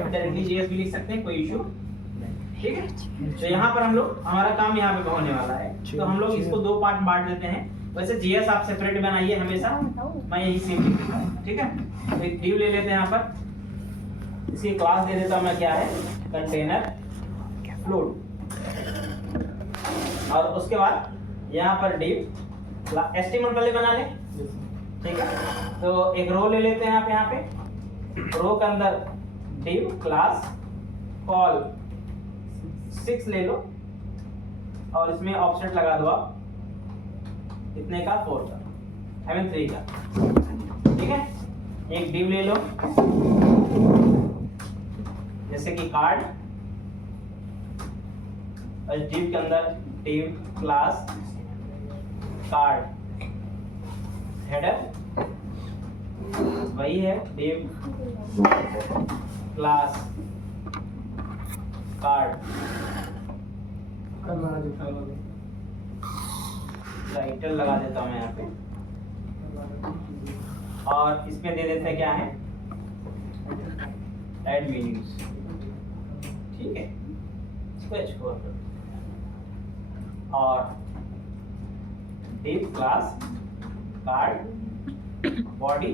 या फिर directly JS भी लिख सकते हैं, कोई इशू। ठीक है, तो यहाँ पर हम लोग, हमारा काम यहाँ पे होने वाला है, तो हम लोग इसको दो पार्ट बांट देते हैं। वैसे जीएस आप सेपरेट बनाइए हमेशा, मैं यही सेम लिख देता हूँ। ठीक है, तो एक डिव ले लेते हैं यहाँ पर, इसकी क्लास दे देता हूँ मैं, क्या है, कंटेनर फ्लोट। और उसके बाद यहाँ पर डिव एचटीएमएल पहले बना ले। ठीक है, तो एक रो ले लेते हैं आप, यहाँ पे रो के अंदर डिव क्लास कॉल 6 ले लो, और इसमें ऑफसेट लगा दो आप कितने का, 4 का, I mean 3 का। ठीक है, एक डिव ले लो जैसे कि कार्ड, और डिव के अंदर डिव क्लास कार्ड हेडर, वही है डिव क्लास कार्ड टाइटल लगा देता हूँ मैं यहाँ पे, और इसमें दे देते हैं क्या है, ऐड मेन्यूज। ठीक है, इसको एक्सप्लोर कर, और डिव क्लास कार्ड बॉडी,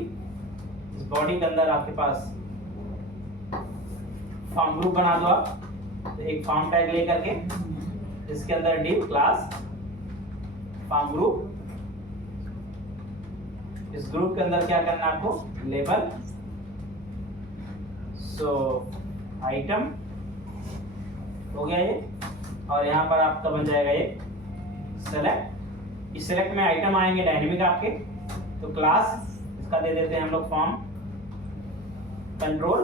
इस बॉडी के अंदर आपके पास फॉर्म ग्रुप बना दो आप, तो एक फॉर्म टैग लेकर के इसके अंदर डिव क्लास फॉर्म ग्रुप, इस ग्रुप के अंदर क्या करना है आपको, लेबल, सो आइटम हो गया ये, और यहाँ पर आपका बन जाएगा ये सेलेक्ट। इस सेलेक्ट में आइटम आएंगे डायनेमिक आपके, तो क्लास इसका दे देते हैं हम लोग फॉर्म कंट्रोल,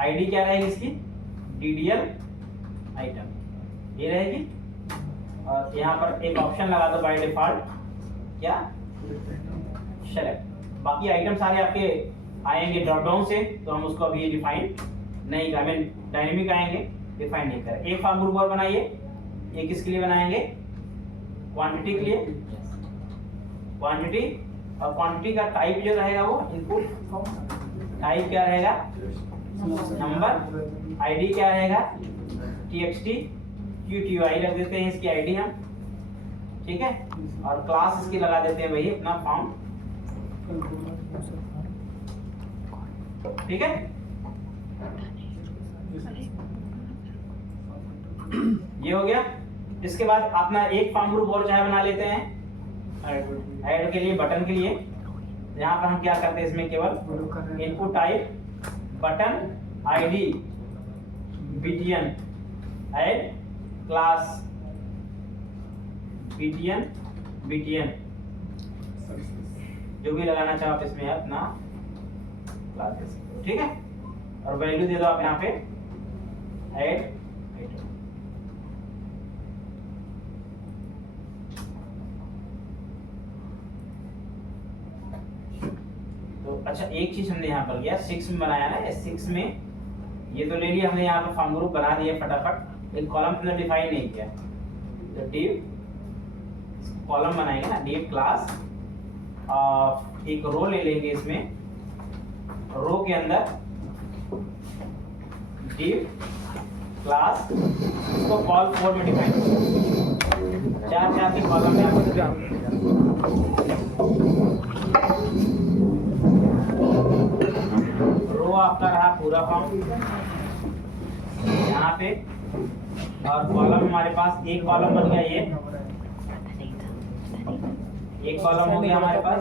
आईडी क्या रहेगी इसकी, डीडीएल आइटम ये रहेगी, और यहाँ पर एक ऑप्शन लगा दो बाय डिफॉल्ट, क्या, सेलेक्ट। बाकी आइटम सारे आपके आएंगे ड्रॉप डाउन से, तो हम उसको अभी डिफाइन नहीं, आई मीन डायनेमिक आएंगे, डिफाइन नहीं करें। एक फॉर्म ग्रुप और बनाइए, एक इसके लिए बनाएंगे क्वांटिटी के लिए, क्वांटिटी, और क्वांटिटी का टाइप जो रहेगा वो इनपुट टाइप क्या रहेगा, नंबर, आईडी क्या रहेगा, txt qty रख देते हैं इसकी आईडी हम। ठीक है, और क्लास इसकी लगा देते हैं वही अपना फॉर्म। ठीक है, ये हो गया। इसके बाद अपना एक फॉर्म ग्रुप और चाहे बना लेते हैं ऐड के लिए, बटन के लिए। यहाँ पर हम क्या करते हैं, इसमें केवल input type button ID BTN add class BTN BTN जो भी लगाना चाहो आप इसमें अपना क्लास। ठीक है, और वैल्यू दे दो आप यहाँ पे ऐड। अच्छा, एक चीज हमने यहाँ पर किया, 6 में बनाया ना, 6 में ये तो ले लिया हमने, यहाँ पर फॉर्म ग्रुप बना दिया फटाफट, एक कॉलम हमने डिफाइन नहीं किया, तो डिव कॉलम बनाएंगे ना, डिव क्लास, एक रो ले लेंगे, इसमें रो के अंदर डिव क्लास, इसको कॉल 4 में डिफाइन, 4 के कॉलम में रो आपका रहा पूरा फॉर्म यहाँ पे, और कॉलम हमारे पास एक कॉलम बन गया, ये एक कॉलम हो गया हमारे पास,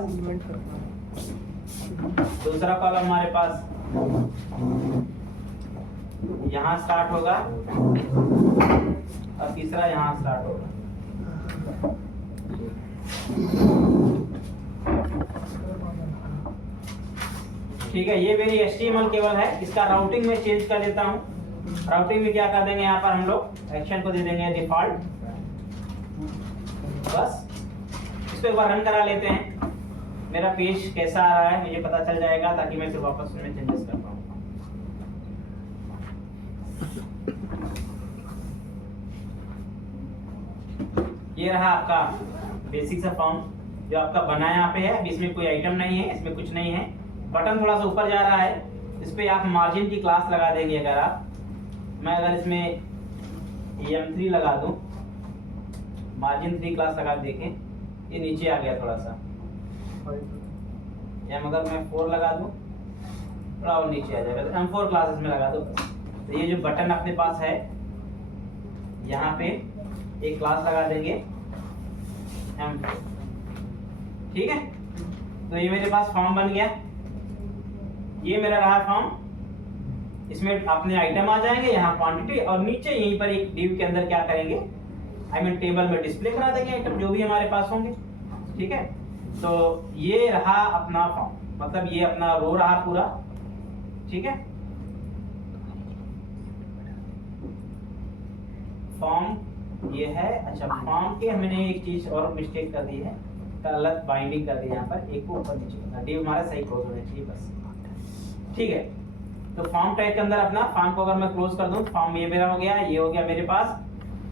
दूसरा कॉलम हमारे पास यहाँ स्टार्ट होगा, और तीसरा यहाँ स्टार्ट होगा। ठीक है, ये मेरी HTML केवल है, इसका राउटिंग में चेंज कर देता हूँ। राउटिंग में क्या कर देंगे, यहाँ पर हम लोग एक्शन को दे देंगे डिफॉल्ट, बस इसको एक बार रन करा लेते हैं, मेरा पेज कैसा आ रहा है मुझे पता चल जाएगा, ताकि मैं फिर वापस उसमें चेंजेस कर पाऊँ। ये रहा आपका बेसिक सा फॉर्म जो आपका बना यहाँ पे है। अभी इसमें कोई आइटम नहीं है, इसमें कुछ नहीं है, बटन थोड़ा सा ऊपर जा रहा है, इस पे आप मार्जिन की क्लास लगा देंगे। अगर आप, मैं अगर इसमें M3 लगा दूं, मार्जिन 3 क्लास लगा, देखें ये नीचे आ गया थोड़ा सा। या अगर मैं 4 लगा दूं, थोड़ा और नीचे आ जाएगा। तो M4 क्लास इसमें लगा दो। तो ये जो बटन अपने पास है, यहाँ पे एक क्लास लगा देंगे M4, ठीक है। तो ये मेरे पास फॉर्म बन गया, ये मेरा रहा फॉर्म। इसमें अपने आइटम आ जाएंगे, यहाँ क्वांटिटी, और नीचे यहीं पर एक डिव के अंदर क्या करेंगे, टेबल में डिस्प्ले करा देंगे आइटम जो भी हमारे पास होंगे, ठीक है। तो ये रहा अपना फॉर्म, मतलब ये अपना रो रहा पूरा, ठीक है। फॉर्म ये है। अच्छा, फॉर्म के हमने एक चीज और मिस्टेक कर दी है, गलत बाइंडिंग कर दी यहाँ पर, एक को ऊपर नीचे करना, डिव हमारा सही क्लोज होना चाहिए बस, ठीक है। तो फॉर्म टैग के अंदर अपना फॉर्म को अगर मैं क्लोज कर दूं, फॉर्म ये मेरा हो गया, ये हो गया मेरे पास,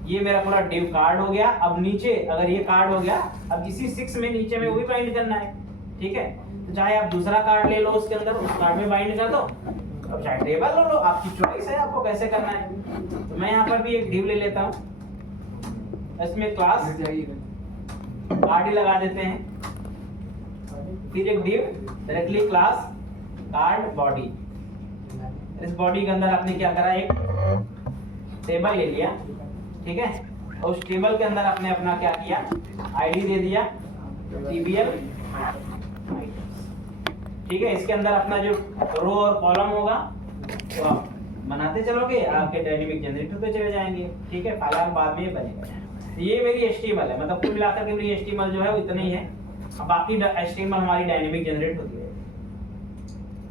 ये मेरा पूरा डिव कार्ड हो गया। अब नीचे अगर ये कार्ड हो गया, अब इसी 6 में नीचे में वो भी बाइंड करना है, ठीक है। तो चाहे आप दूसरा कार्ड ले लो, उसके अंदर उस कार्ड में बाइंड कर दो, अब चाहे टेबल लो, आपकी चॉइस है आपको कैसे करना है। तो मैं यहाँ पर भी एक डिव ले लेता हूँ, इसमें क्लास कार्ड ही लगा देते हैं, फिर एक div directly class card body. इस बॉडी के अंदर आपने क्या करा, एक टेबल ले लिया, ठीक है। और उस टेबल के अंदर आपने अपना क्या किया, आईडी दे दिया TBL, ठीक है। इसके अंदर अपना जो रो और कॉलम होगा तो आप बनाते चलोगे, आपके डायनेमिक जनरेटर पे चले जाएंगे, ठीक है। फाइल बाद में बनेगा। ये मेरी HTML है, मतलब कुल मिलाकर के मेरी HTML जो है वो इतना ही है। अब बाकी HTML हमारी डायनेमिक जनरेट होती है।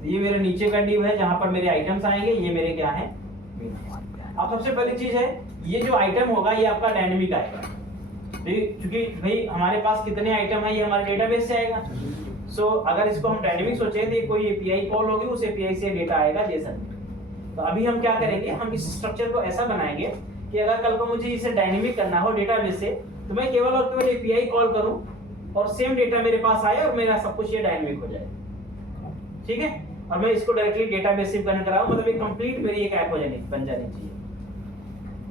ये मेरे नीचे का डिव है जहां पर मेरे आइटम्स आएंगे, ये मेरे क्या है। अब सबसे पहली चीज है, ये जो आइटम होगा ये आपका डायनेमिक आएगा, क्योंकि भाई हमारे पास कितने आइटम है ये हमारे डेटाबेस से आएगा। सो अगर इसको हम डायनेमिक सोचें तो कोई API कॉल होगी, उस API से डेटा आएगा JSON। तो अभी हम क्या करेंगे, हम इस स्ट्रक्चर को ऐसा बनाएंगे कि अगर कल को मुझे इसे डायनेमिक करना हो डेटाबेस से, तो मैं केवल और केवल API कॉल करूं और सेम डेटा मेरे पास आए और मेरा सब कुछ ये डायनेमिक हो जाए, ठीक है। और मैं इसको डायरेक्टली डेटाबेस से कनेक्ट कराऊं, मतलब ये कंप्लीट मेरी एक ऐप हो जानी बन जानी चाहिए।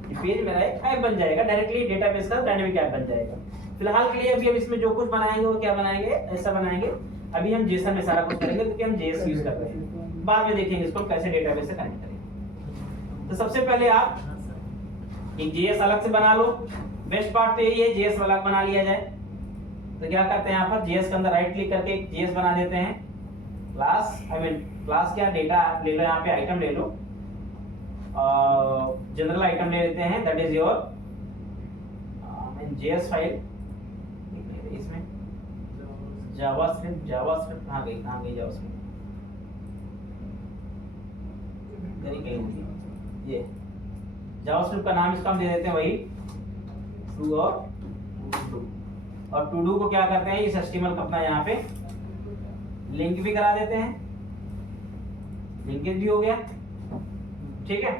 ये पेज मेरा एक ऐप बन जाएगा, डायरेक्टली डेटाबेस का डायनेमिक ऐप बन जाएगा। फिलहाल के लिए अभी हम इसमें जो कुछ बनाएंगे वो क्या बनाएंगे, ऐसा बनाएंगे। अभी हम JSON में सारा कुछ करेंगे, क्योंकि हम JS यूज कर रहे हैं, बाद में देखेंगे इसको कैसे डेटाबेस से कनेक्ट करेंगे। तो सबसे पहले आप एक JS अलग से बना लो। बेस्ट पार्ट तो यही है, JS अलग बना लिया जाए। तो क्या करते हैं, यहाँ पर JS के अंदर राइट क्लिक करके एक JS बना देते हैं, क्लास क्लास क्या, डेटा ले लो, यहाँ पे आइटम ले लो, जनरल आइटम ले लेते हैं, that is your JS file. इसमें जावास्क्रिप्ट कहाँ गई जावास्क्रिप्ट, ये जावास्क्रिप्ट का नाम इसका हम दे देते हैं वही टू और टू डू को क्या करते हैं, इस HTML का अपना यहाँ पे लिंक भी करा देते हैं, लिंकेज भी हो गया, ठीक है।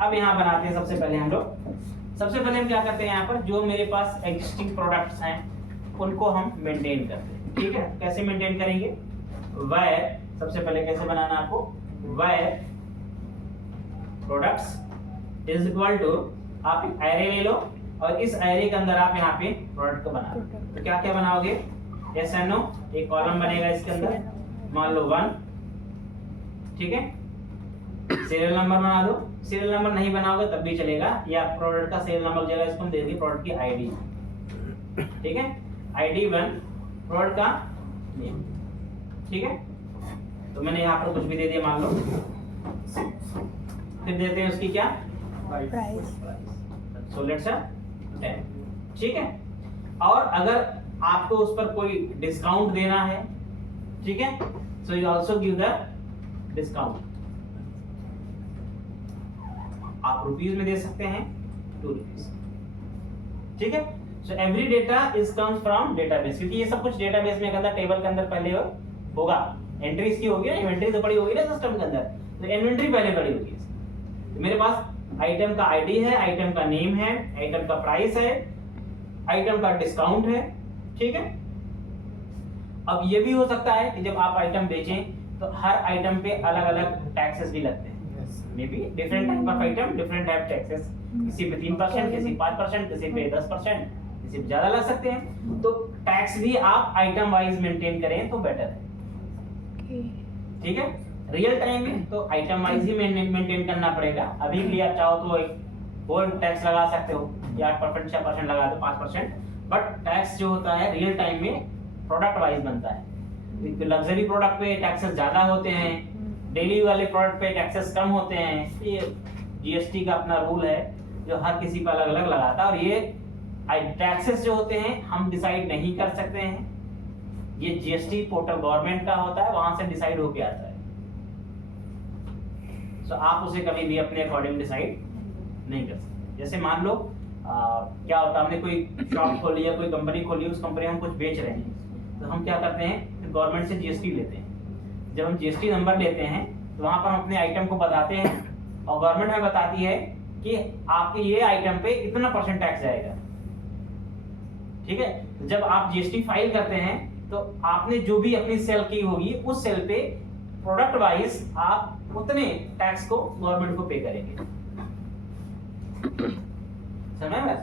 अब यहाँ बनाते हैं सबसे पहले हम क्या करते हैं, यहाँ पर जो मेरे पास एग्जिस्टिंग प्रोडक्ट्स हैं उनको हम मेंटेन करते हैं, ठीक है। कैसे मेंटेन करेंगे, वायर, सबसे पहले कैसे बनाना आपको, wire products is equal to, आप एक एरे ले लो और इस एरे के अंदर आप यहाँ पे प्रोडक्ट को बना लो। तो क्या क्या बनाओगे, SNO, एक कॉलम बनेगा इसके अंदर, मान लो 1, ठीक है। सीरियल नंबर बना दो, सीरियल नंबर नहीं बनाओगे तब भी चलेगा, या प्रोडक्ट का सीरियल नंबर जगह इसको हम दे देंगे प्रोडक्ट की ID, ठीक है। ID 1 प्रोडक्ट का नेम, ठीक है। तो मैंने यहाँ पर कुछ भी दे दिया, मान लो, फिर देते हैं उसकी क्या प्राइस, सो लेट्स 10, ठीक है। और अगर आपको उस पर कोई डिस्काउंट देना है, ठीक है, so you also give the discount. आप रुपीस में दे सकते हैं, 2 रुपीस, ठीक है। So every data is comes from database, क्योंकि ये सब कुछ डेटाबेस में अंदर टेबल के अंदर पहले होगा, एंट्रीज की होगी ना, इन्वेंटरी तो पड़ी होगी ना सिस्टम के अंदर, तो इन्वेंटरी पहले पड़ी होगी। तो मेरे पास आइटम का ID है, आइटम का नेम है, आइटम का प्राइस है, आइटम का डिस्काउंट है, ठीक है। अब ये भी हो सकता है कि जब आप आइटम बेचें तो हर आइटम पे अलग अलग टैक्सेस भी लगते हैं, may be different type of item different type taxes, किसी पे 3%, किसी 5%, किसी पे 10%, किसी पे ज्यादा लग सकते हैं। तो टैक्स भी आप आइटम वाइज मेंटेन करें तो बेटर है, ठीक है। रियल टाइम में तो आइटम वाइज ही मेंटेन करना पड़ेगा। अभी के लिए आप चाहो तो एक और टैक्स लगा सकते हो, या 8% 6% लगा दो, 5%, बट टैक्स जो होता है रियल टाइम में प्रोडक्ट वाइज बनता है। लग्जरी प्रोडक्ट पे टैक्सेस ज्यादा होते हैं, डेली वाले प्रोडक्ट पे टैक्सेस कम होते हैं। ये जीएसटी का अपना रूल है जो हर किसी पर अलग अलग लगाता है, और ये टैक्सेस जो होते हैं हम डिसाइड नहीं कर सकते हैं। ये जीएसटी पोर्टल गवर्नमेंट का होता है, वहां से डिसाइड होके आता है। तो आप उसे कभी भी अपने अकॉर्डिंग डिसाइड नहीं कर सकते। जैसे मान लो क्या होता है, हमने कोई शॉप खोली या कोई कंपनी खोली, उस कंपनी में हम कुछ बेच रहे हैं, तो हम क्या करते हैं, गवर्नमेंट से जीएसटी लेते हैं। जब हम जीएसटी नंबर लेते हैं तो वहां पर हम अपने आइटम को बताते हैं, और गवर्नमेंट हमें बताती है कि आपके ये आइटम पे इतना % टैक्स जाएगा, ठीक है। तो जब आप जीएसटी फाइल करते हैं तो आपने जो भी अपनी सेल की होगी उस सेल पे प्रोडक्ट वाइज आप उतने टैक्स को गवर्नमेंट को पे करेंगे, समझ में?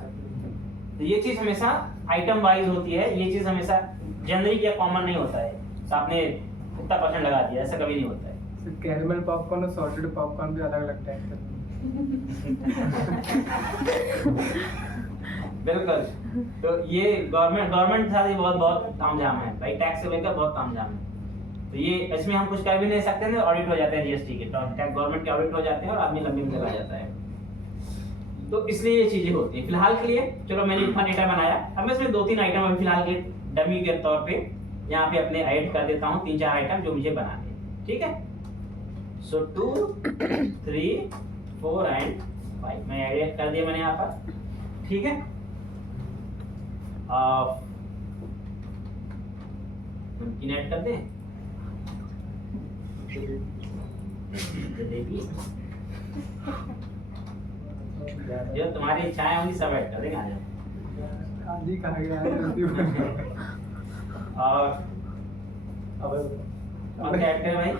तो ये चीज हमेशा आइटम वाइज होती है, ये चीज हमेशा जनरली या कॉमन नहीं होता है। तो आपने इतना % लगा दिया, ऐसा कभी नहीं होता है। कैरेमल पॉपकॉर्न और सॉल्टेड पॉपकॉर्न भी अलग अलग टैक्स है। बिल्कुल। तो ये गवर्नमेंट के साथ ये बहुत तामझाम है भाई, टैक्स से लेकर बहुत तामझाम है। तो ये इसमें हम कुछ कर भी नहीं सकते हैं, ऑडिट हो जाते हैं जीएसटी के, टैक्स गवर्नमेंट के ऑडिट हो जाते हैं और आदमी लंबी में चला जाता है। तो इसलिए ये चीजें होती हैं। फिलहाल के लिए चलो मैंने इतना डेटा बनाया, अब मैं इसमें 2-3 आइटम अभी फिलहाल के डमी के तौर पे यहाँ पे अपने ऐड कर देता हूँ, 3-4 आइटम जो मुझे बनाने हैं, ठीक है। सो 2, 3, 4 एंड 5 मैं ऐड कर दिया मैंने यहाँ पर, ठीक है। नमकीन ऐड कर दें, जलेबी, जो तुम्हारी इच्छाएं होंगी सब ऐड कर देंगे, आ जाओ। आदि कहा गया है। और क्या ऐड करें भाई?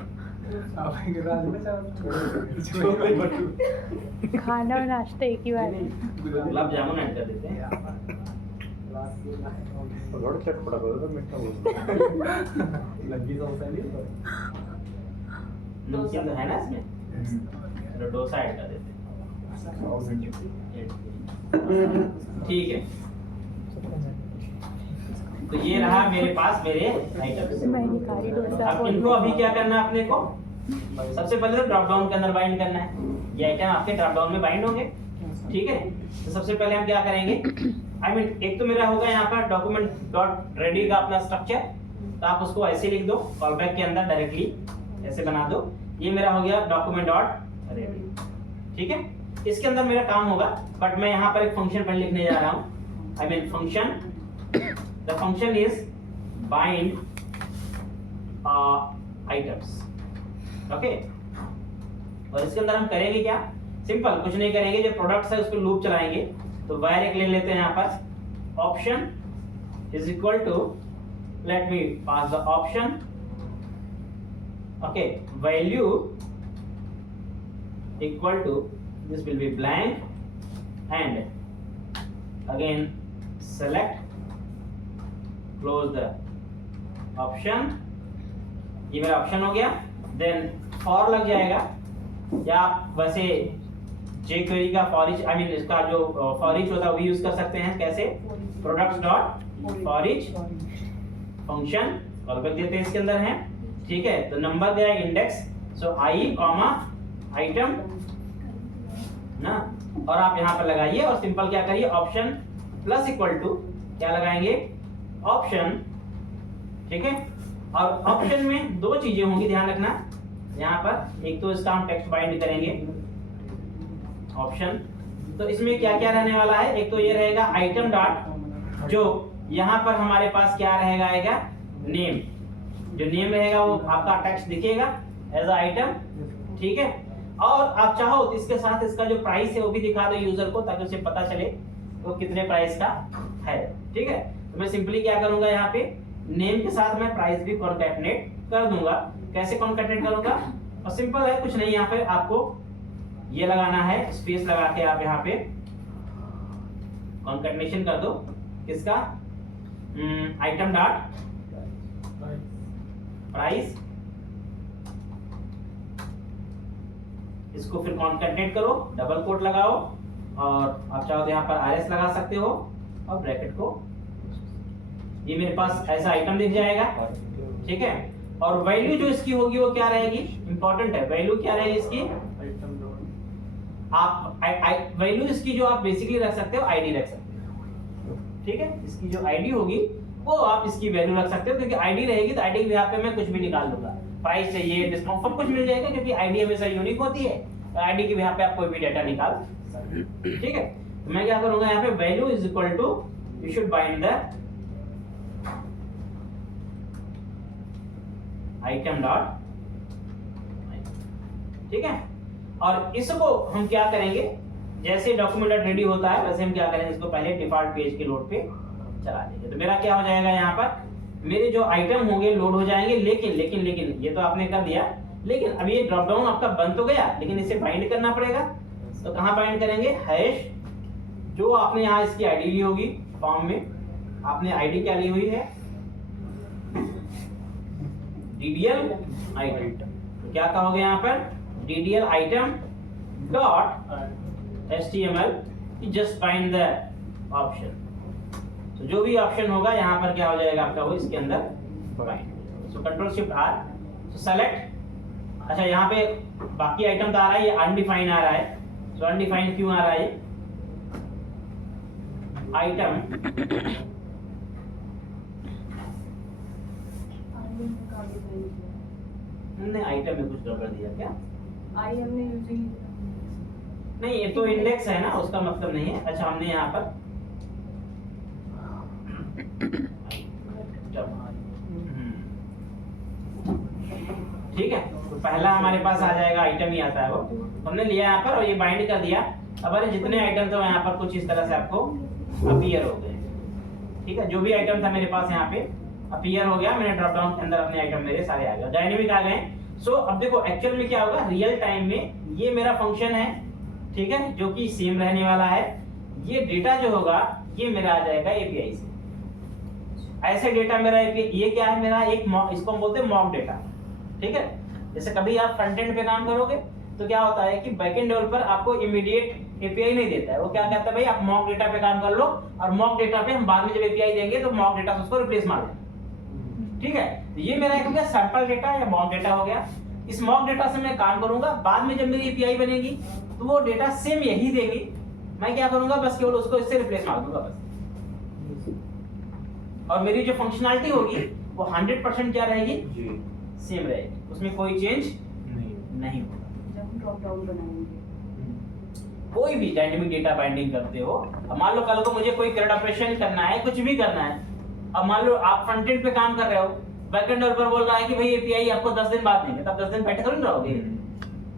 खाना और नाश्ता एक ही बार है। गुलाब जामुन ऐड कर देते हैं। थोड़ा चटपटा करो तो मीठा बोल। लगी समोसा नहीं तो नमकीन तो है ना इसमें, चलो डोसा ऐड कर देते हैं, ठीक है। तो ये रहा मेरे पास मेरे आइटम्स। मैंने खारी डोसा अब इनको अभी क्या करना है अपने को, सबसे पहले तो ड्रॉप डाउन के अंदर बाइंड करना है। ये आइटम आपके ड्रॉप डाउन में बाइंड होंगे, ठीक है। तो सबसे पहले हम क्या करेंगे, एक तो मेरा होगा यहाँ पर डॉक्यूमेंट डॉट रेडी का अपना स्ट्रक्चर, तो आप उसको ऐसे लिख दो, कॉल बैक के अंदर डायरेक्टली ऐसे बना दो। ये मेरा हो गया डॉक्यूमेंट डॉट रेडी, ठीक है। इसके अंदर मेरा काम होगा, बट मैं यहाँ पर एक फंक्शन पहले लिखने जा रहा हूँ। Function, the function is bind items, okay. और इसके अंदर हम करेंगे क्या, सिंपल कुछ नहीं करेंगे, जो प्रोडक्ट्स है उसको लूप चलाएंगे। तो वायर एक ले लेते हैं यहाँ पर, option is equal to, let me pass the option, okay, value equal to, this will be blank and again select, close the option। ये मेरा ऑप्शन हो गया। देन फॉर लग जाएगा, या आप वैसे jQuery का फॉर ईच, आई मीन इसका जो फॉर ईच होता है वो भी यूज कर सकते हैं। कैसे, products dot for each function call back देते हैं, इसके अंदर है, ठीक है। तो नंबर दिया है इंडेक्स, सो आई कॉमा आइटम ना, और आप यहाँ पर लगाइए और सिंपल क्या करिए, ऑप्शन प्लस इक्वल टू क्या लगाएंगे, ऑप्शन, ठीक है। और ऑप्शन में 2 चीजें होंगी, ध्यान रखना यहाँ पर। एक तो इसका हम टेक्स्ट बाइंड करेंगे ऑप्शन, तो इसमें क्या क्या रहने वाला है, एक तो ये रहेगा आइटम डॉट, जो यहाँ पर हमारे पास क्या रहेगा, आएगा नेम, जो नेम रहेगा वो आपका टेक्स्ट दिखेगा एज आइटम, ठीक है। और आप चाहो तो इसके साथ इसका जो प्राइस है वो भी दिखा दो यूजर को, ताकि उसे पता चले वो कितने प्राइस का है, ठीक है। तो मैं सिंपली क्या करूंगा, यहाँ पे नेम के साथ मैं प्राइस भी कॉन्कैटनेट कर दूंगा। कैसे कॉन्कैटिनेट करूंगा? और सिंपल है, कुछ नहीं, यहाँ पे आपको ये लगाना है, स्पेस लगा के आप यहाँ पे कॉन्कैटिनेशन कर दो। किसका? आइटम डॉट प्राइस, इसको फिर कॉन्कैटिनेट करो, डबल कोट लगाओ, और आप चाहो तो यहाँ पर RS लगा सकते हो और ब्रैकेट को, ये मेरे पास ऐसा आइटम दिख जाएगा, ठीक है। और वैल्यू जो इसकी होगी वो क्या रहेगी? इंपॉर्टेंट है, वैल्यू क्या रहेगी इसकी? आप वैल्यू इसकी जो आप बेसिकली रख सकते हो आईडी रख सकते हो, ठीक है। इसकी जो आईडी होगी वो आप इसकी वैल्यू रख सकते हो, क्योंकि आईडी रहेगी तो आईडी के यहाँ पे मैं कुछ भी निकाल दूंगा, प्राइस चाहिए, डिस्काउंट, सब कुछ मिल जाएगा, क्योंकि आईडी हमेशा यूनिक होती है। आईडी के यहाँ पे आप कोई भी डाटा निकाल सकते हो, ठीक है। तो मैं क्या करूंगा यहाँ पे value is equal to, you should bind the item dot, ठीक है। और इसको हम क्या करेंगे, जैसे डॉक्यूमेंट रेडी होता है वैसे हम क्या करेंगे, इसको पहले डिफॉल्ट पेज के लोड पे चला देंगे। तो मेरा क्या हो जाएगा, यहाँ पर मेरे जो आइटम होंगे लोड हो जाएंगे, लेकिन ये तो आपने कर दिया, लेकिन अब ये ड्रॉप डाउन आपका बन तो गया, लेकिन इसे बाइंड करना पड़ेगा। तो कहाँ बाइंड करेंगे? हैश, जो आपने यहाँ इसकी आईडी ली होगी फॉर्म में, आपने आईडी क्या ली हुई है? DDL item. तो क्या कहोगे यहाँ पर? DDL item dot HTML, just find the option. तो जो भी ऑप्शन होगा यहाँ पर क्या हो जाएगा आपका, वो इसके अंदर bind. So control shift R, सो सेलेक्ट। अच्छा, यहाँ पे बाकी आइटम तो आ रहा है, ये अनडिफाइंड आ रहा है। सो अनडिफाइंड क्यों आ रहा है? आइटम नहीं, आइटम में कुछ गड़बड़ दिया क्या? आई हमने यूजिंग नहीं, ये तो इंडेक्स है ना, उसका मतलब नहीं है। अच्छा, हमने यहाँ पर ठीक है, तो पहला हमारे पास आ जाएगा, आइटम ही आता है वो, हमने लिया यहाँ पर और ये बाइंड कर दिया। अब अरे जितने आइटम थे यहाँ पर कुछ इस तरह से आपको अपीयर हो गए, ठीक है। जो भी आइटम था मेरे पास यहाँ पे अपीयर हो गया, मैंने ड्रॉप डाउन के अंदर अपने आइटम मेरे सारे आ गए, डायनेमिक आ गए। सो अब देखो एक्चुअल में क्या होगा, रियल टाइम में ये मेरा फंक्शन है, ठीक है, जो कि सेम रहने वाला है। ये डेटा जो होगा ये मेरा आ जाएगा एपीआई से। ऐसे डेटा मेरा ये क्या है, मेरा एक इसको हम बोलते हैं मॉक डेटा, ठीक है। जैसे कभी आप फ्रंट एंड पे काम करोगे तो क्या होता है कि बैकएंड डेवलपर आपको इमीडिएट एपीआई नहीं देता है, वो क्या कहता है, भाई आप मॉक डेटा पे काम कर लो, और मॉक डेटा पे हम बाद में जब एपीआई देंगे तो मॉक डेटा से उसको रिप्लेस मार देना, ठीक है। तो ये मेरा एक हो गया सैंपल डेटा या मॉक डेटा हो गया। इस मॉक डेटा से मैं काम करूंगा, बाद में जब मेरी एपीआई बनेगी तो वो डेटा सेम यही देगी, मैं क्या करूंगा, बस केवल उसको इससे रिप्लेस मार दूंगा बस। और मेरी जो फंक्शनैलिटी होगी वो 100% क्या रहेगी, सेम रहेगी, उसमें कोई चेंज नहीं होगा। जब ड्रॉप डाउन बनाएंगे कोई भी डायनेमिक डेटा बाइंडिंग करते हो, अब मान लो कल को मुझे कोई कैरेट ऑपरेशन करना है, कुछ भी करना है, अब मान लो आप फ्रंट एंड पे काम कर रहे हो, बैकएंड डेवलपर बोल रहा है कि भाई एपीआई आपको 10 दिन बाद देंगे, तब 10 दिन बैठे थोड़ी रहोगे।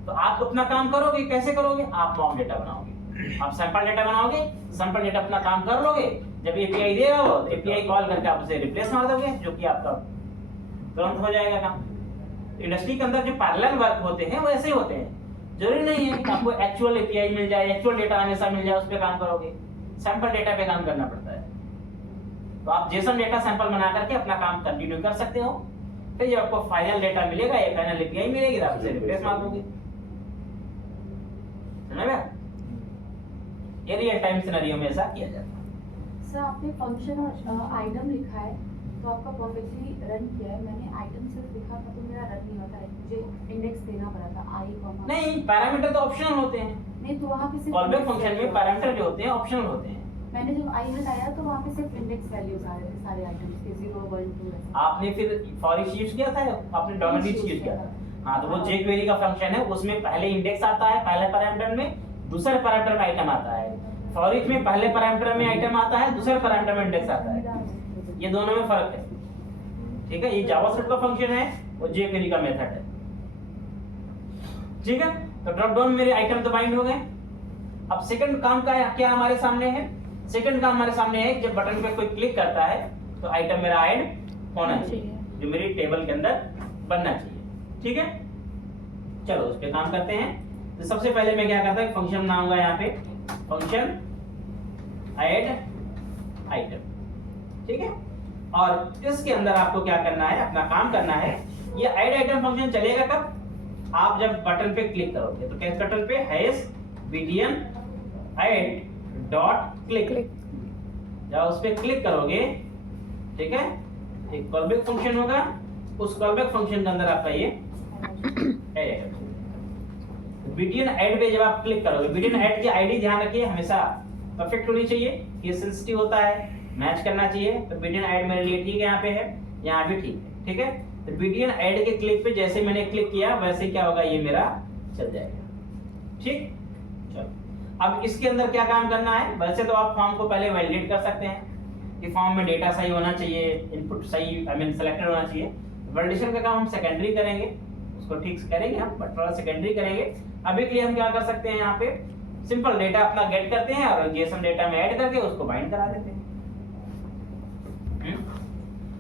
तो आप अपना काम करोगे, कैसे करोगे, आप मॉक डेटा बनाओगे, आप सैंपल डेटा बनाओगे, सैंपल डेटा अपना काम कर लोगे, जब एपीआई देगा वो एपीआई कॉल करके आप उसे रिप्लेस मार दोगे, जो कि आपका तुरंत हो जाएगा काम। इंडस्ट्री के अंदर जो पैरेलल वर्क होते हैं वो ऐसे होते हैं, जरूरी नहीं है कि आपको एक्चुअल एपीआई मिल जाए, एक्चुअल डेटा हमेशा मिल जाए, उस पे काम करोगे, सैंपल डेटा पे काम करना पड़ता है। तो आप जेसन डेटा सैंपल बना करके अपना काम कंटिन्यू कर सकते हो, फिर जब आपको फाइनल डेटा मिलेगा या फाइनल एपीआई मिलेगी तो आप उसे रिप्लेस मार दोगे। समझ में? ये रियल टाइम सिनेरियो में ऐसा किया जाता है। सर आपने फंक्शन और आइटम लिखा है तो आपका परफेक्टली रन किया है, मैंने आइटम सिर्फ लिखा था तो मेरा रन नहीं होता है, मुझे इंडेक्स देना पड़ा था आई कॉमा। नहीं, पैरामीटर तो ऑप्शनल होते हैं, नहीं तो वहाँ पे सिर्फ कॉलबैक फंक्शन में पैरामीटर जो होते हैं ऑप्शनल होते हैं। मैंने जब आई हटाया तो वहाँ पे सिर्फ इंडेक्स वैल्यूज आ रहे थे सारे आइटम्स के 0 1 2 ऐसे। आपने फिर फॉर ईच यूज किया था, आपने डॉलर ईच यूज किया था। हाँ, तो वो jQuery का फंक्शन है, उसमें पहले इंडेक्स आता है पहले पैरामीटर में, दूसरे पैरामीटर में आइटम आता है। फॉर ईच में पहले पैरामीटर में आइटम आता है, दूसरे पैरामीटर में इंडेक्स आता है, ये दोनों में फर्क है, ठीक है। ये जावास्क्रिप्ट का फंक्शन है, वो jQuery का मेथड है, ठीक है। तो ड्रॉप डाउन मेरे आइटम तो बाइंड हो गए। अब सेकंड काम का क्या हमारे सामने है, सेकंड काम हमारे सामने है जब बटन पे कोई क्लिक करता है तो आइटम मेरा ऐड होना चाहिए, जो मेरी टेबल के अंदर बनना चाहिए। ठीक है, चलो उस पे काम करते हैं। तो सबसे पहले मैं क्या करता हूँ, फंक्शन बनाऊंगा यहाँ पे, फंक्शन ऐड आइटम, ठीक है। और इसके अंदर आपको क्या करना है, अपना काम करना है। ये ऐड आइटम फंक्शन चलेगा कब, आप जब बटन पे क्लिक करोगे, तो कैसे बटन पे hash btn add dot click, जब उस पे क्लिक करोगे, ठीक है, एक कॉलबैक फंक्शन होगा, उस कॉलबैक फंक्शन के अंदर आपका ये ऐड btn ऐड पे जब आप क्लिक करोगे, btn ऐड की आईडी ध्यान रखिए हमेशा परफेक्ट होनी चाहिए, ये सेंसिटिव होता है, मैच करना चाहिए। तो btn ऐड मेरे लिए ठीक है, यहाँ पे है, यहाँ भी ठीक है, ठीक है। तो btn ऐड के क्लिक पे जैसे मैंने क्लिक किया वैसे क्या होगा, ये मेरा चल जाएगा, ठीक। चलो अब इसके अंदर क्या काम करना है, वैसे तो आप फॉर्म को पहले वैलिडेट कर सकते हैं कि फॉर्म में डेटा सही होना चाहिए, इनपुट सही सेलेक्टेड होना चाहिए। वैलिडेशन का काम हम सेकेंडरी करेंगे, उसको ठीक से करेंगे हम, बट थोड़ा सेकेंडरी करेंगे। अभी के लिए हम क्या कर सकते हैं, यहाँ पे सिंपल डेटा अपना गेट करते हैं और जेएसएन डेटा में ऐड करके उसको बाइंड करा देते हैं।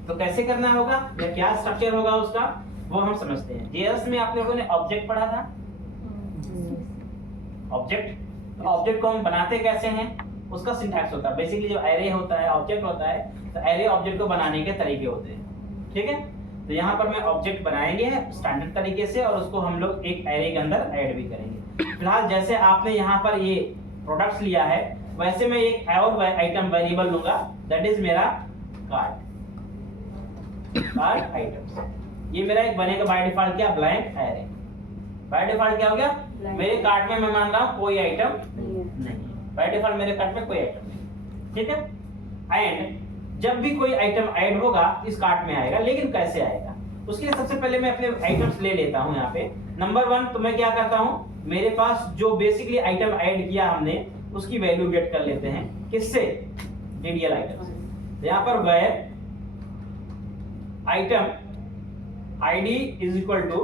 तो कैसे करना होगा या क्या स्ट्रक्चर होगा उसका, वो हम समझते हैं। जेएस में आप लोगों ने ऑब्जेक्ट पढ़ा था, ऑब्जेक्ट, तो ऑब्जेक्ट को हम बनाते कैसे हैं, उसका सिंटैक्स होता है। बेसिकली जो एरे होता है, ऑब्जेक्ट होता है, तो एरे ऑब्जेक्ट को बनाने के तरीके होते हैं, ठीक है। तो यहाँ पर मैं ऑब्जेक्ट बनाएंगे स्टैंडर्ड तरीके से और उसको हम लोग एक एरे के अंदर ऐड भी करेंगे। फिलहाल जैसे आपने यहाँ पर ये प्रोडक्ट्स लिया है, वैसे मैं एक और आइटम वेरिएबल लूंगा, दैट इज मेरा कार्ड, कार्ड आइटम। ये मेरा एक बनेगा बाय डिफॉल्ट क्या, ब्लैंक एरे। बाय डिफॉल्ट क्या हो गया, मेरे कार्ड में मैं मान रहा हूँ कोई आइटम नहीं, बाय डिफॉल्ट मेरे कार्ड में कोई आइटम नहीं, ठीक है। एंड जब भी कोई आइटम ऐड होगा इस कार्ट में आएगा, लेकिन कैसे आएगा, उसके लिए सबसे पहले मैं अपने आइटम्स ले लेता हूं। यहाँ पे नंबर 1 तो मैं क्या करता हूं, मेरे पास जो बेसिकली आइटम ऐड किया हमने उसकी वैल्यू गेट कर लेते हैं, किससे, डीडीएल आइटम से। तो यहाँ पर where item ID is equal to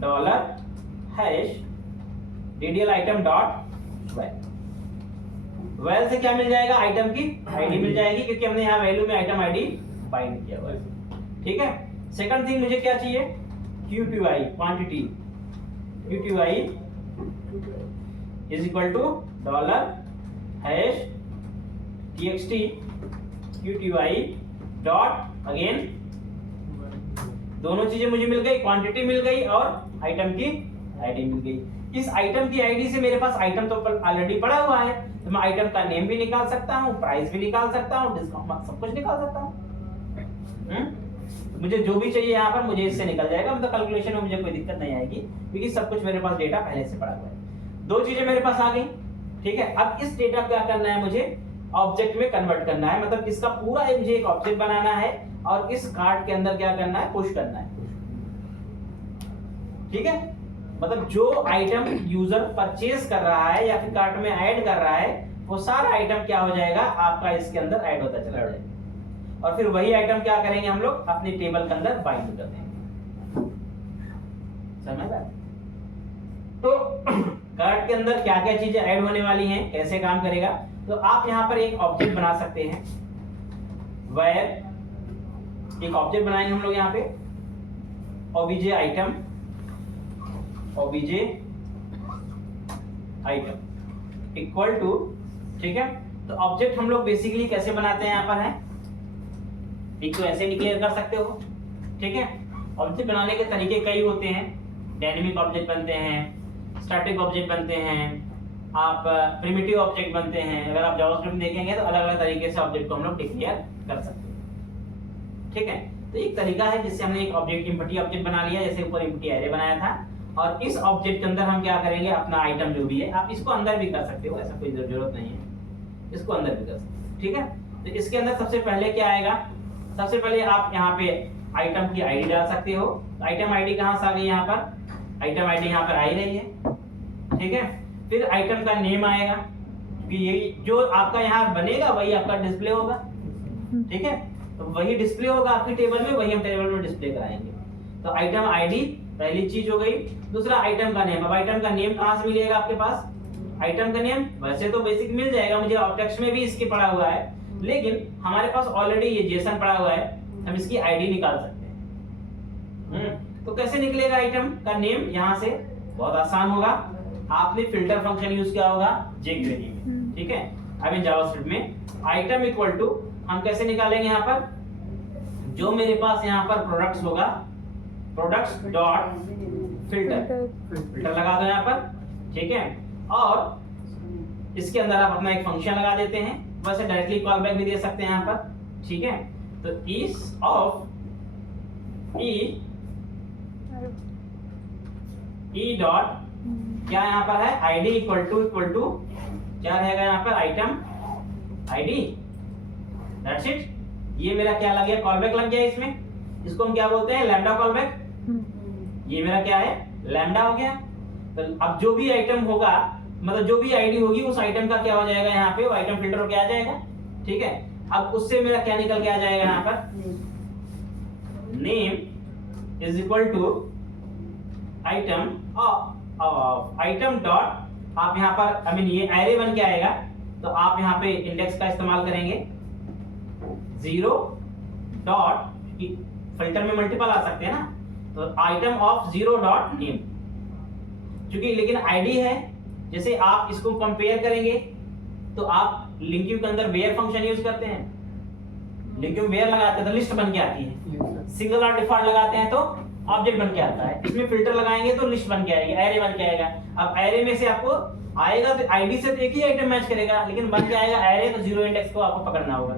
dollar hash DDL item dot val. Val से क्या मिल जाएगा, आइटम की आईडी मिल जाएगी, क्योंकि हमने यहाँ वैल्यू में आइटम आईडी बाइंड किया हुआ है, ठीक है। सेकंड थिंग मुझे क्या चाहिए, QTY quantity, QTY is equal to dollar hash TXT QTY dot again, दोनों चीजें मुझे मिल गई, क्वांटिटी मिल गई और आइटम की आईडी मिल गई। इस आइटम की आईडी से मेरे पास आइटम तो ऑलरेडी पड़ा हुआ है, तो मैं आइटम का नेम भी निकाल सकता हूँ, प्राइस भी निकाल सकता हूँ, डिस्काउंट सब कुछ निकाल सकता हूँ। मुझे जो भी चाहिए यहाँ पर मुझे इससे निकल जाएगा, मतलब कैलकुलेशन में मुझे कोई दिक्कत नहीं आएगी, क्योंकि सब कुछ मेरे पास डेटा पहले से पड़ा हुआ है। दो चीजें मेरे पास आ गई, ठीक है। अब इस डेटा को क्या करना है, मुझे ऑब्जेक्ट में कन्वर्ट करना है, मतलब इसका पूरा मुझे एक ऑब्जेक्ट बनाना है और इस कार्ड के अंदर क्या करना है, पुश करना है, ठीक है। मतलब जो आइटम यूजर परचेज कर रहा है या फिर कार्ट में ऐड कर रहा है, वो सारा आइटम क्या हो जाएगा, आपका इसके अंदर ऐड होता चला जाएगा। और फिर वही आइटम क्या करेंगे हम लोग अपने टेबल के अंदर बाइंड कर देंगे, समझ आया। तो कार्ट के अंदर क्या क्या चीजें ऐड होने वाली हैं, कैसे काम करेगा, तो आप यहाँ पर एक ऑब्जेक्ट बना सकते हैं। वेयर एक ऑब्जेक्ट बनाएंगे हम लोग यहाँ पे, obj item, obj item equal to, ठीक है। तो ऑब्जेक्ट हम लोग बेसिकली कैसे बनाते हैं यहाँ पर है, एक तो ऐसे डिक्लेयर कर सकते हो, ठीक है। ऑब्जेक्ट बनाने के तरीके कई होते हैं, डायनेमिक ऑब्जेक्ट बनते हैं, स्टैटिक ऑब्जेक्ट बनते हैं, आप प्रिमिटिव ऑब्जेक्ट बनते हैं। अगर आप जावास्क्रिप्ट देखेंगे तो अलग अलग तरीके से ऑब्जेक्ट को हम लोग डिक्लेयर कर सकते हैं, ठीक है। तो एक तरीका है जिससे हमने एक ऑब्जेक्ट एम्प्टी ऑब्जेक्ट बना लिया, जैसे ऊपर एम्प्टी एरे बनाया था, और इस ऑब्जेक्ट के अंदर हम क्या करेंगे, अपना आइटम जो भी है, आप इसको अंदर भी कर सकते हो, ऐसा कोई जरूरत नहीं है, इसको अंदर भी कर सकते हो, ठीक है। तो इसके अंदर सबसे पहले क्या आएगा, सबसे पहले आप यहाँ पे आइटम की आईडी डाल सकते हो। तो आइटम आईडी कहाँ से आ गई, यहाँ पर आइटम आईडी यहाँ पर आ ही रही है, ठीक है। फिर आइटम का नेम आएगा, क्योंकि यही जो आपका यहाँ बनेगा वही आपका डिस्प्ले होगा, ठीक है। तो वही डिस्प्ले होगा आपकी टेबल में, वही हम टेबल में डिस्प्ले कराएंगे। तो आइटम आईडी पहली चीज हो गई। दूसरा आइटम का नेम। अब आइटम का नेम कहाँ से मिलेगा आपके पास, आइटम का नेम वैसे तो बेसिक मिल जाएगा मुझे, टेक्स्ट में भी इसके पड़ा हुआ है, लेकिन हमारे पास ऑलरेडी ये जेसन पड़ा हुआ है, हम इसकी आईडी निकाल सकते हैं। तो कैसे निकलेगा आइटम का नेम यहाँ से? बहुत आसान होगा, आपने फिल्टर फंक्शन यूज किया होगा jQuery में, ठीक है। अब इन जावास्क्रिप्ट में आइटम इक्वल टू हम कैसे निकालेंगे यहाँ पर, जो मेरे पास यहाँ पर प्रोडक्ट्स होगा, प्रोडक्ट्स डॉट फिल्टर, फिल्टर लगा दो यहाँ पर, ठीक है। और इसके अंदर आप अपना एक फंक्शन लगा देते हैं, वैसे डायरेक्टली कॉल बैक भी दे सकते हैं यहाँ पर, ठीक है। तो इस ऑफ ई डॉट क्या यहाँ पर है, आईडी इक्वल टू क्या रहेगा यहाँ पर, आइटम आईडी, दैट्स इट। ये मेरा क्या लग गया, कॉल बैक लग गया इसमें, इसको हम क्या बोलते हैं, लैम्डा कॉल बैक। ये मेरा क्या है, लैम्डा हो गया। तो अब जो भी आइटम होगा, मतलब जो भी आईडी होगी, उस आइटम का क्या हो जाएगा यहाँ पे, वो आइटम फिल्टर हो क्या आ जाएगा, ठीक है। अब उससे मेरा क्या निकल के आ जाएगा यहाँ पर, name is equal to item item dot, आप यहाँ पर आई मीन ये एरे बन के आएगा, तो आप यहाँ पे इंडेक्स का इस्तेमाल करेंगे 0 डॉट, फिल्टर में मल्टीपल आ सकते हैं ना, तो आइटम ऑफ 0 डॉट नेम, क्योंकि लेकिन आईडी है, जैसे आप इसको कंपेयर करेंगे तो आप लिंक्यू के अंदर वेयर फंक्शन यूज करते हैं, लिंक्यू वेयर लगाते हैं तो लिस्ट बन के आती है, सिंगल और डिफॉल्ट लगाते हैं तो ऑब्जेक्ट बन के आता है, इसमें फिल्टर लगाएंगे तो लिस्ट बन के आएगी, एरे बन के आएगा। अब एरे में से आपको आएगा तो आईडी से तो एक ही आइटम मैच करेगा, लेकिन बन के आएगा एरे, तो 0 इंडेक्स को आपको पकड़ना होगा,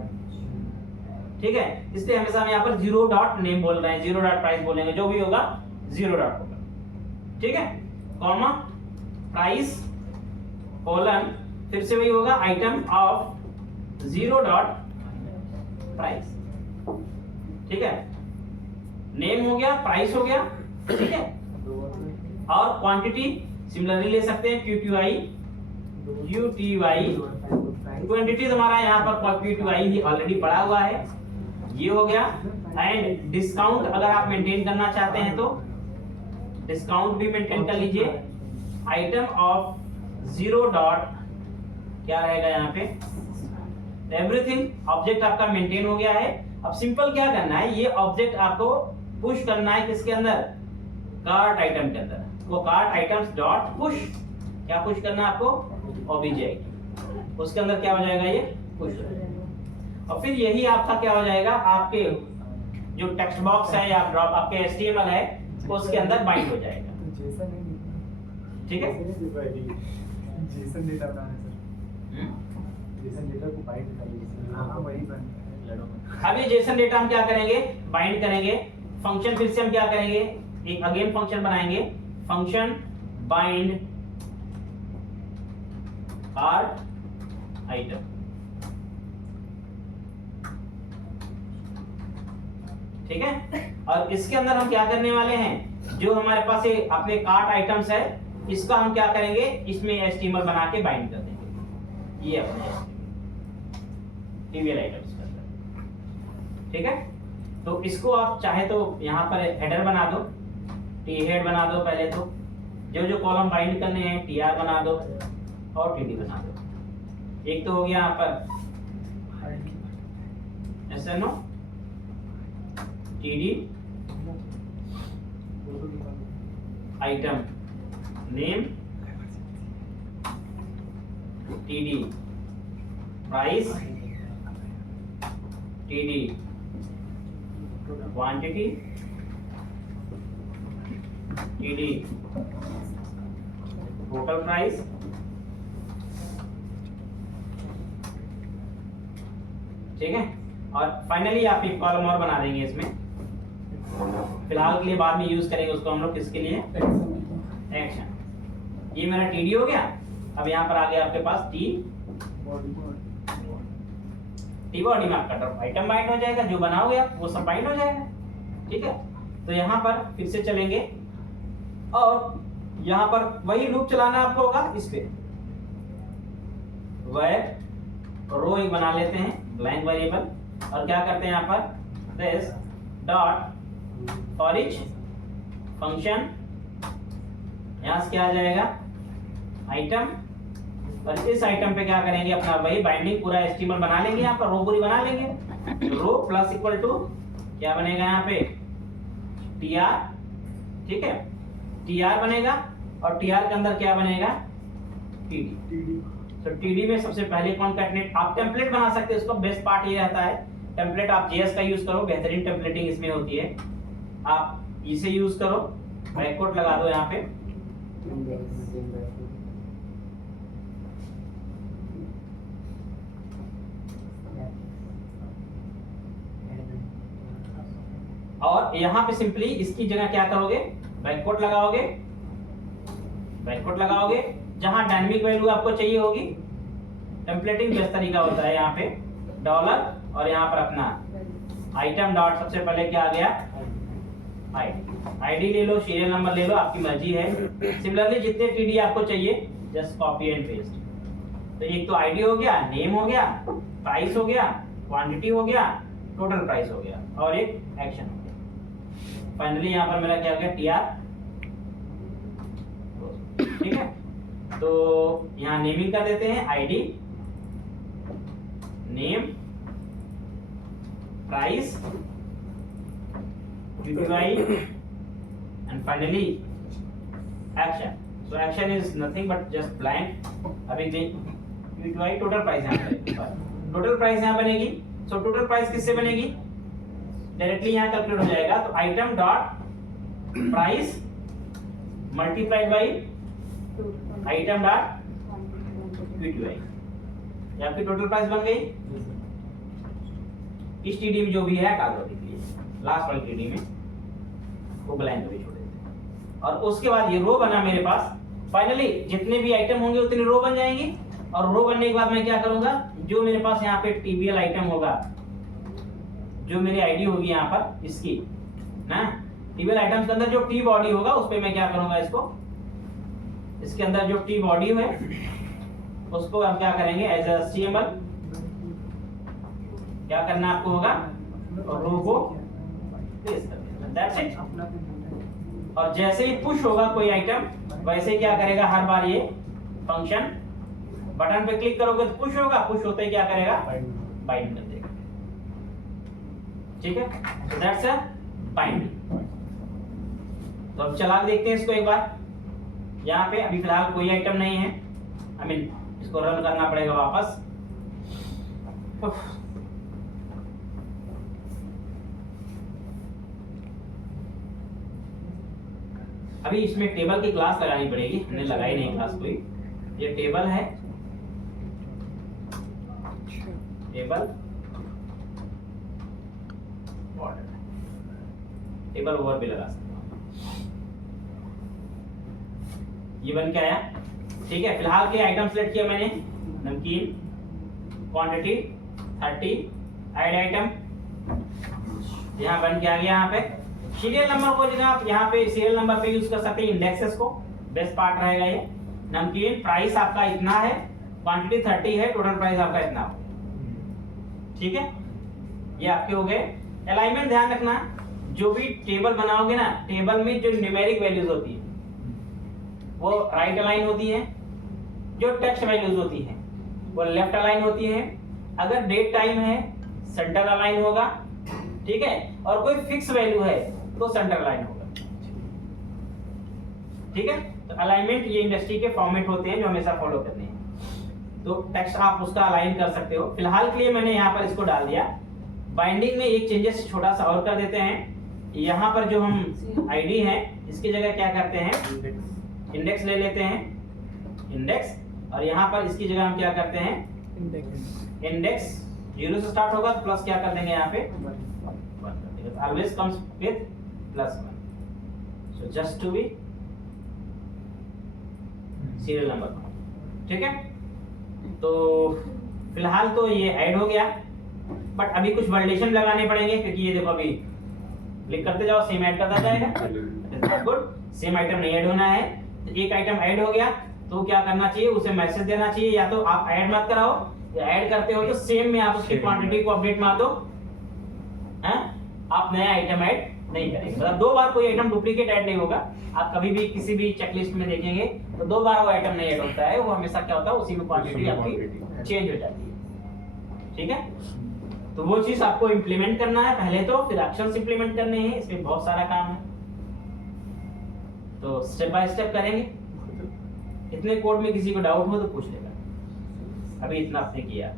ठीक है। इसलिए हमेशा हम यहाँ पर 0 डॉट नेम बोल रहे हैं, 0 डॉट प्राइस बोलेंगे, जो भी होगा 0 डॉट होगा, ठीक है। कॉमा प्राइस कोलन, फिर से वही होगा आइटम ऑफ 0 डॉट प्राइस, ठीक है। नेम हो गया, प्राइस हो गया, ठीक है। और क्वांटिटी सिमिलरली ले सकते हैं, QTY, क्वांटिटी हमारा यहाँ पर QTY ही ऑलरेडी पड़ा हुआ है, ये हो गया। एंड डिस्काउंट अगर आप मेंटेन करना चाहते हैं तो डिस्काउंट भी मेंटेन कर लीजिए, आइटम ऑफ 0 डॉट क्या रहेगा यहाँ पे, एवरीथिंग ऑब्जेक्ट आपका मेंटेन हो गया है। अब सिंपल क्या करना है, ये ऑब्जेक्ट आपको पुश करना है किसके अंदर, कार्ट आइटम के अंदर, वो कार्ट आइटम्स डॉट पुश, क्या पुश करना है आपको, ओबीजे, उसके अंदर क्या हो जाएगा, ये पुश, और फिर यही आपका क्या हो जाएगा, आपके जो टेक्स्ट बॉक्स है या ड्रॉप आपके HTML है उसके अंदर बाइंड हो जाएगा, ठीक है। जेसन डेटा बनाना है सर, जेसन डेटा को बाइंड कर लीजिए, हाँ वही बन अब ये जेसन डेटा हम क्या करेंगे, बाइंड करेंगे। फंक्शन फिर से हम क्या करेंगे, एक अगेन फंक्शन बनाएंगे, फंक्शन बाइंड कार्ट आइटम, ठीक है। और इसके अंदर हम क्या करने वाले हैं, जो हमारे पास ये अपने कार्ट आइटम्स है, इसका हम क्या करेंगे, इसमें HTML बना के बाइंड कर देंगे, ये अपने TVL आइटम्स का, ठीक है। तो इसको आप चाहे तो यहाँ पर हेडर बना दो, हेड बना दो, पहले तो जो कॉलम बाइंड करने हैं TR बना दो और TD बना दो। एक तो हो गया यहाँ पर SNO TD item name TD price TD quantity TD total price, ठीक है। और फाइनली आप एक कॉलम और बना देंगे इसमें, फिलहाल के लिए बाद में यूज करेंगे उसको हम लोग किसके लिए, एक्शन। ये मेरा TD हो गया। अब यहाँ पर आ गया आपके पास टी बॉडी में आपका आइटम बाइंड हो जाएगा, जो बनाओगे आप वो सब बाइंड हो जाएगा, ठीक है। तो यहाँ पर फिर से चलेंगे और यहाँ पर वही लूप चलाना आपको होगा, इस पे रो एक बना लेते हैं ब्लैंक वेरिएबल, और क्या करते हैं यहाँ पर this dot for each function, यहाँ से क्या आ जाएगा आइटम, और इस आइटम पे क्या करेंगे, अपना वही बाइंडिंग पूरा HTML बना लेंगे, यहाँ पर रो पूरी बना लेंगे, रो प्लस इक्वल टू क्या बनेगा यहाँ पे TR ठीक है, टीआर बनेगा और टीआर के अंदर क्या बनेगा, टीडी। टीडी तो टीडी में सबसे पहले कॉन्कैटनेट, आप टेम्पलेट बना सकते हैं, उसका बेस्ट पार्ट ये रहता है टेम्पलेट आप जेएस का यूज करो, बेहतरीन टेम्पलेटिंग इसमें होती है, आप इसे यूज करो, बैककोट लगा दो यहाँ पे, और यहाँ पे सिंपली इसकी जगह क्या करोगे, बैककोट लगाओगे, बैककोट लगाओगे, जहां डायनेमिक वैल्यू आपको चाहिए होगी, टेम्पलेटिंग बेस्ट तरीका होता है यहाँ पे डॉलर, और यहाँ पर अपना आइटम डॉट, सबसे पहले क्या आ गया, आईडी ले लो, सीरियल नंबर ले लो, आपकी मर्जी है। सिमिलरली जितने टीडी आपको चाहिए जस्ट कॉपी एंड पेस्ट। तो एक तो आईडी हो गया, नेम हो गया, प्राइस हो गया, क्वांटिटी हो गया, टोटल प्राइस हो गया, और एक एक्शन हो गया। फाइनली यहाँ पर मेरा क्या हो गया, टीआर, ठीक है। तो यहाँ नेमिंग कर देते हैं, ID, name, price, PPY, and finally action. So action is nothing but just blank. अभी PPY टोटल प्राइस यहाँ पर, टोटल प्राइस यहाँ बनेगी। सो टोटल प्राइस किससे बनेगी, डायरेक्टली यहाँ कैलकुलेट हो जाएगा। तो item dot price multiplied by item dot PPY, ये आपकी टोटल प्राइस बन गई। इस टीडी में जो भी है हटा दो, लास्ट वाली टीडी में वो ब्लैंक भी छोड़ देते हैं। और उसके बाद ये रो बना मेरे पास। फाइनली जितने भी आइटम होंगे उतनी रो बन जाएंगी, और रो बनने के बाद मैं क्या करूंगा, जो मेरे पास यहाँ पे टीबीएल आइटम होगा, जो मेरी आईडी होगी यहाँ पर इसकी ना, टीबीएल आइटम्स के अंदर जो टी बॉडी होगा उस पे मैं क्या करूंगा, इसको, इसके अंदर जो टी बॉडी है उसको हम क्या करेंगे, एज HTML क्या करना आपको होगा, और रो को पेस्ट कर देना, दैट्स इट। और जैसे ही पुश होगा कोई आइटम, वैसे क्या करेगा, हर बार ये फंक्शन बटन पे क्लिक करोगे तो पुश होगा, पुश होते ही क्या करेगा, बाइंड कर देगा, ठीक है। So that's a binding. तो अब चला के देखते हैं इसको एक बार। यहाँ पे अभी फिलहाल कोई आइटम नहीं है, आई मीन इसको रन करना पड़ेगा वापस। अभी इसमें टेबल की क्लास लगानी पड़ेगी, हमने लगाई नहीं क्लास कोई। ये टेबल है, टेबल बॉर्डर, टेबल ओवर भी लगा सकते हो। ये बन के आया, ठीक है। फिलहाल के आइटम सेलेक्ट किया मैंने, नमकीन, क्वांटिटी 30, ऐड आइटम, यहाँ बन के आ गया। यहाँ पे सीरियल नंबर को जगह आप यहाँ पे सीरियल नंबर पे यूज कर सकते हैं, इंडेक्सेस को, बेस्ट पार्ट रहेगा ये। नमकीन प्राइस आपका इतना है, क्वांटिटी 30 है, टोटल प्राइस आपका इतना हो, ठीक है। ये आपके हो गए। अलाइनमेंट ध्यान रखना, जो भी टेबल बनाओगे ना, टेबल में जो न्यूमेरिक वैल्यूज होती है वो राइट अलाइन होती है, जो टेक्स्ट वैल्यूज होती है वो लेफ्ट अलाइन होती है। अगर डेट टाइम है सेंटर अलाइन होगा, ठीक है, और कोई फिक्स वैल्यू है तो सेंटर अलाइन होगा, ठीक है। तो अलाइनमेंट ये इंडस्ट्री के फॉर्मेट होते हैं जो हमेशा फॉलो करने हैं। तो टेक्स्ट आप उसका अलाइन कर सकते हो। फिलहाल के लिए मैंने यहाँ पर इसको डाल दिया। बाइंडिंग में एक चेंजेस छोटा सा और कर देते हैं। यहाँ पर जो हम आईडी है इसकी जगह क्या करते हैं, इंडेक्स ले लेते हैं, इंडेक्स, और यहाँ पर इसकी जगह हम क्या करते हैं, इंडेक्स 0 से स्टार्ट होगा तो प्लस क्या कर देंगे यहाँ पे 1, always comes with +1, so just to be serial number, ठीक है। तो फिलहाल तो ये ऐड हो गया, बट अभी कुछ वैलिडेशन लगाने पड़ेंगे, क्योंकि ये देखो अभी क्लिक करते जाओ सेम ऐड करता जाएगा, गुड। सेम आइटम नहीं ऐड होना है, तो एक आइटम ऐड हो गया तो क्या करना चाहिए, उसे मैसेज देना चाहिए, या तो आप ऐड मत कराओ, या ऐड करते हो तो सेम में आप उसकी क्वांटिटी को अपडेट मार दो, हैं, आप नया आइटम ऐड नहीं करेंगे। मतलब 2 बार कोई आइटम डुप्लीकेट ऐड नहीं होगा। आप कभी भी किसी भी चेकलिस्ट में देखेंगे तो 2 बार वो आइटम नहीं ऐड होता है, वो हमेशा क्या होता है, उसी में क्वांटिटी आपकी चेंज हो जाती है, ठीक है। तो वो चीज आपको इम्प्लीमेंट करना है पहले तो, फिर एक्शंस इम्प्लीमेंट करने हैं, इसमें बहुत सारा काम है। तो स्टेप बाय स्टेप करेंगे। इतने कोड में किसी को डाउट हो तो पूछ लेगा। अभी इतना आपने किया।